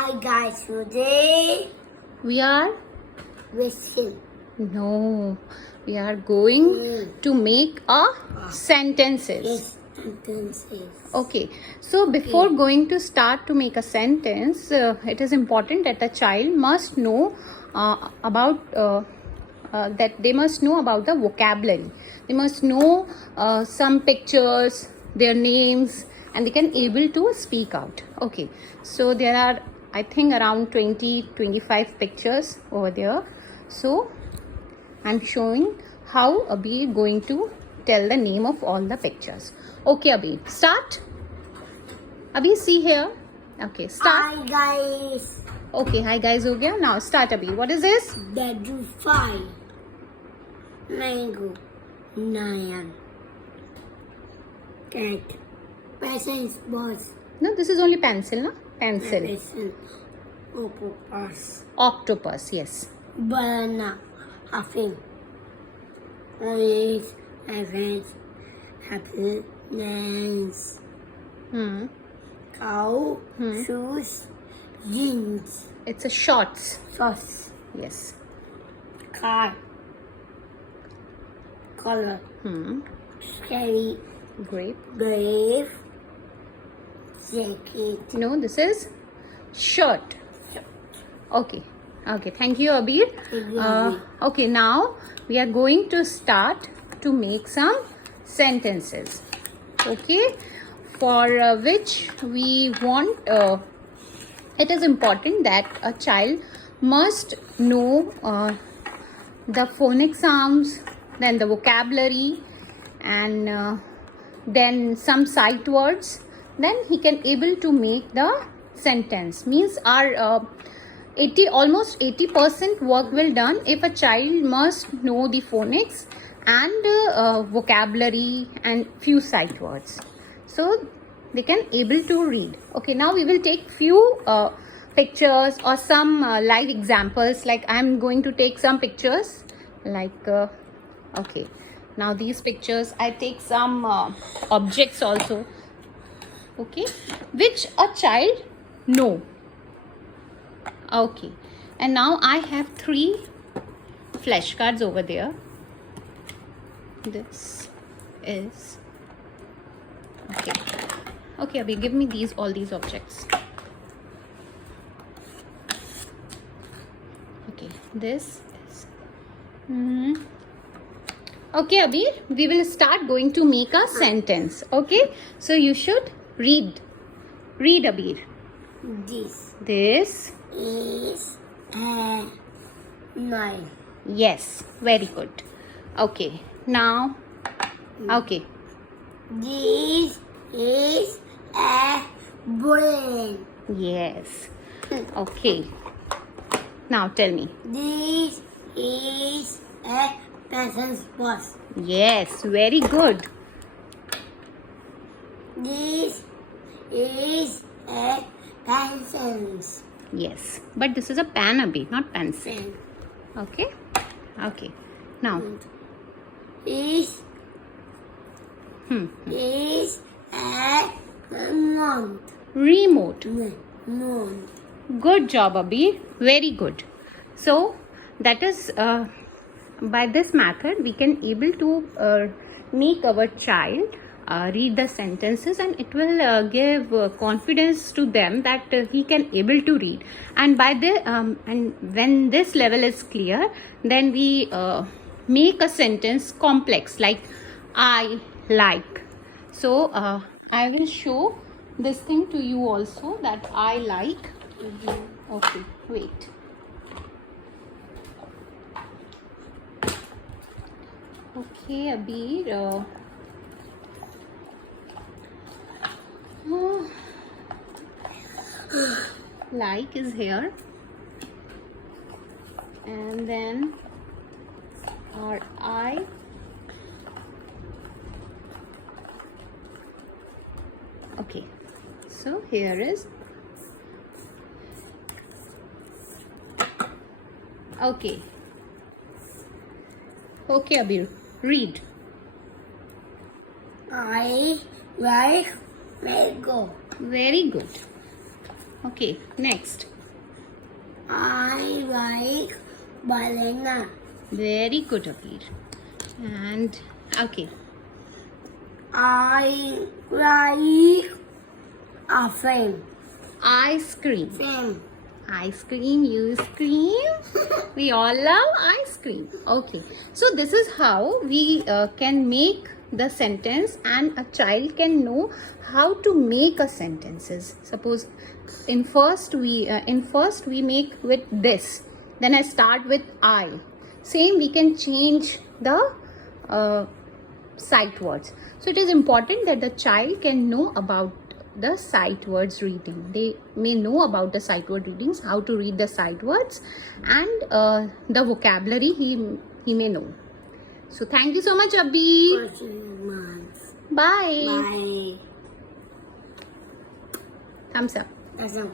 Hi guys, today We are whistle. no, we are going to make a sentences. Yes, sentences. Okay, so before going to start to make a sentence, it is important that the child must know about that they must know about the vocabulary. They must know some pictures, their names, and they can able to speak out. Okay, so there are, I think, around 20-25 pictures over there. So I'm showing how Abhi going to tell the name of all the pictures. Okay, Abhi, start. Abhi, see here. Okay, start. Hi guys, Okay, hi guys, ho gaya. Now start, Abhi. What is this? butterfly, mango, lion, cat, peasant's boss, No, this is only pencil, no? Pencil. peasant, octopus, Octopus, yes. banana, apple, orange, orange, apple, lens, Hmm. cow, shoes, jeans, It's a shorts. sauce, Yes. car, color, Hmm. cherry, Grape. grave, jacket, No, this is shirt. Okay. Okay. Thank you, Abir. Thank you, Abir. Okay. Now we are going to start to make some sentences. Okay. For which we want. It is important that a child must know the phonic sounds, then the vocabulary, and then some sight words. Then he can able to make the sentence. Means our almost 80% work will done if a child must know the phonics and vocabulary and few sight words. So they can able to read. Okay, now we will take few pictures or some live examples. Like I'm going to take some pictures. Like okay, now these pictures I take some objects also. Okay, which a child know. Okay, and now I have 3 flashcards over there. This is okay. Okay, Abhi, give me all these objects. Okay, this is. Okay, Abhi, we will start going to make a sentence. Okay, so you should read. Read, Abhi. this This. is a knife, Yes, very good. Okay, now. Okay, this is a brain, yes. Okay, now tell me. this is a peasant's boss, Yes, very good. this is a peasant's Yes, but this is a pen, Abhi, not pencil. pen, Okay, okay. Now, is is a month, remote. month. Good job, Abhi. Very good. So that is by this method we can able to make our child read the sentences, and it will give confidence to them that he can able to read. And by the and when this level is clear, then we make a sentence complex like I like. So I will show this thing to you also, that I like. Okay, wait. Okay, Abir. Like is here, and then our I. Okay, so here is. Okay. Okay, Abir. Read. I like mango. Very good. Okay, next. I like banana. Very good, Abir. And okay. I like a fan. Ice cream. Fan. Ice cream, you scream. We all love ice cream. Okay, so this is how we can make the sentence, and a child can know how to make a sentences. Suppose in first we make with this, then I start with I. Same, we can change the sight words. So it is important that the child can know about the sight words reading. They may know about the sight word readings, how to read the sight words, and the vocabulary he may know. So thank you so much, Abhi. Bye. Bye. Thumbs up. That's all.